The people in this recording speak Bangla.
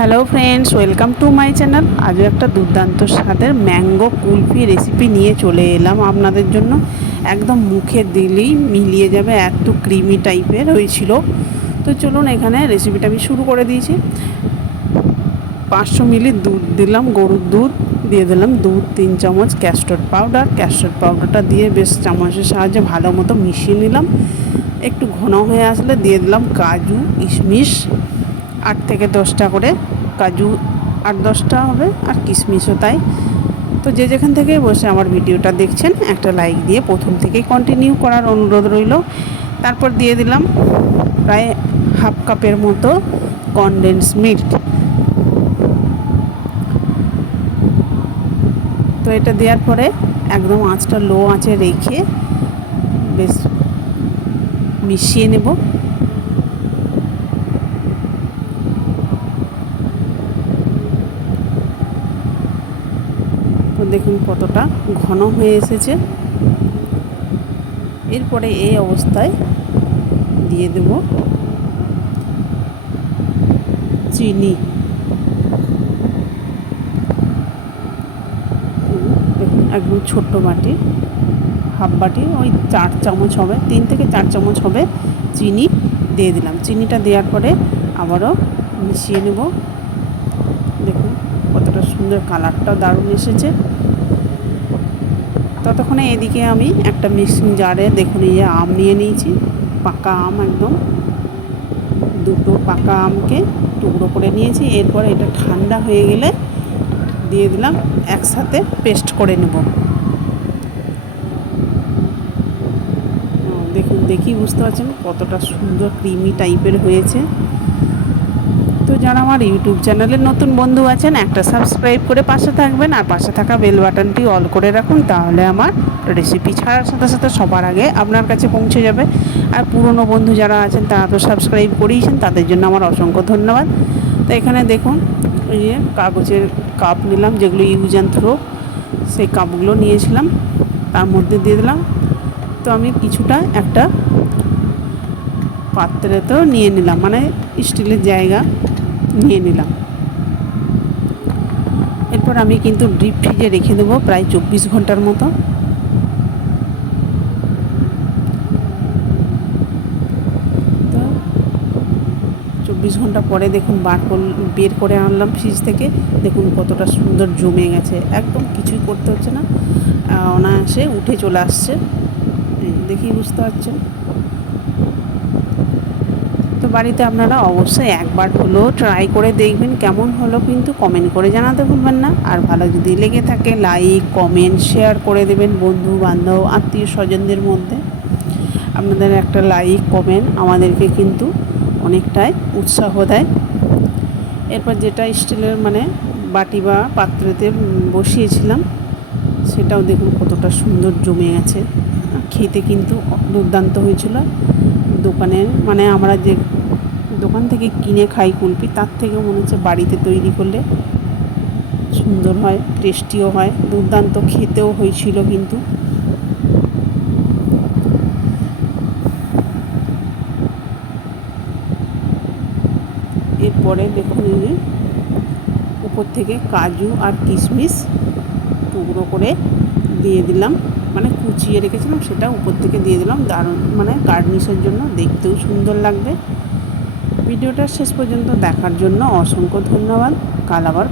Hello friends, welcome to my channel. আজও একটা দুর্দান্ত স্বাদের ম্যাঙ্গো কুলফি রেসিপি নিয়ে চলে এলাম আপনাদের জন্য। একদম মুখে দিলেই মিলিয়ে যাবে, এত ক্রিমি টাইপের হয়েছিল। তো চলুন, এখানে রেসিপিটা আমি শুরু করে দিয়েছি। 500 মিলি দুধ দিলাম, গরুর দুধ দিয়ে দিলাম, 3 চামচ ক্যাস্টার্ড পাউডারটা দিয়ে বেশ চামচের সাহায্যে ভালো মতো মিশিয়ে নিলাম। একটু ঘন হয়ে আসলে দিয়ে দিলাম কাজু, কিশমিশ 8 থেকে 10টা করে কাজু, 8-10টা হবে, আর কিশমিশও তাই। তো যে যেখান থেকে বসে আমার ভিডিওটা দেখছেন, একটা লাইক দিয়ে প্রথম থেকেই কন্টিনিউ করার অনুরোধ রইল। তারপর দিয়ে দিলাম প্রায় হাফ কাপের মতো কনডেন্স মিল্ক। তো এটা দেওয়ার পরে একদম আঁচটা লো আঁচে রেখে বেশ মিশিয়ে নেব। তো দেখুন কতটা ঘন হয়ে এসেছে। এরপরে এই অবস্থায় দিয়ে দেব চিনি। দেখুন একদম ছোট্ট বাটি, হাফ বাটি, ওই 4 চামচ হবে, 3 থেকে 4 চামচ হবে চিনি দিয়ে দিলাম। চিনিটা দেওয়ার পরে আবারও মিশিয়ে নেব। দেখুন কতটা সুন্দর, কালারটাও দারুণ এসেছে। ততক্ষণে এদিকে আমি একটা মিক্সিং জারে দেখুন এই যে আম নিয়ে নিয়েছি, পাকা আম, একদম 2টো পাকা আমকে টুকরো করে নিয়েছি। এরপরে এটা ঠান্ডা হয়ে গেলে দিয়ে দিলাম, একসাথে পেস্ট করে নেব। দেখুন, দেখি বুঝতে পারছেন কতটা সুন্দর ক্রিমি টাইপের হয়েছে। তো যারা আমার ইউটিউব চ্যানেলের নতুন বন্ধু আছেন, একটা সাবস্ক্রাইব করে পাশে থাকবেন, আর পাশে থাকা বেল বাটনটি অল করে রাখুন, তাহলে আমার রেসিপি ছাড়ার সাথে সাথে সবার আগে আপনার কাছে পৌঁছে যাবে। আর পুরনো বন্ধু যারা আছেন তারা তো সাবস্ক্রাইব করেইছেন, তাদের জন্য আমার অসংখ্য ধন্যবাদ। তো এখানে দেখুন ওই যে কাগজের কাপ নিলাম, যেগুলো ইউজ অ্যান্ড থ্রো, সেই কাপগুলো নিয়েছিলাম, তার মধ্যে দিয়ে দিলাম। তো আমি কিছুটা একটা পাত্রেতেও নিয়ে নিলাম, মানে স্টিলের জায়গা নিয়ে নিলাম। এরপর আমি কিন্তু ডিপ ফ্রিজে রেখে দেবো প্রায় 24 ঘন্টার মতো। তো 24 ঘন্টা পরে দেখুন বের করে আনলাম ফ্রিজ থেকে। দেখুন কতটা সুন্দর জমে গেছে, একদম কিছুই করতে হচ্ছে না, অনায়াসে উঠে চলে আসছে। দেখি বুঝতে পারছেন। তো বাড়িতে আপনারা অবশ্যই একবার হলেও ট্রাই করে দেখবেন কেমন হলো, কিন্তু কমেন্ট করে জানাতে ভুলবেন না। আর ভালো যদি লেগে থাকে লাইক, কমেন্ট, শেয়ার করে দেবেন বন্ধু বান্ধব, আত্মীয় স্বজনদের মধ্যে। আপনাদের একটা লাইক, কমেন্ট আমাদেরকে কিন্তু অনেকটাই উৎসাহ দেয়। এরপর যেটা স্টিলের মানে বাটি বা পাত্রেতে বসিয়েছিলাম, সেটাও দেখুন কতটা সুন্দর জমে গেছে। খেতে কিন্তু দুর্দান্ত হয়েছিল। দোকানের মানে আমরা যে দোকান থেকে কিনে খাই কুলফি, তার থেকেও মনে হচ্ছে বাড়িতে তৈরি করলে সুন্দর হয়, টেস্টিও হয়, দুর্দান্ত খেতেও হয়েছিল কিন্তু। এরপরে দেখুন উপর থেকে কাজু আর কিশমিশ টুকরো করে দিয়ে দিলাম, মানে কুচিয়ে রেখেছিলাম, সেটা উপর থেকে দিয়ে দিলাম, দারুণ মানে গার্নিশের জন্য, দেখতেও সুন্দর লাগবে। ভিডিওটা শেষ পর্যন্ত দেখার জন্য অসংখ্য ধন্যবাদ। কাল আবার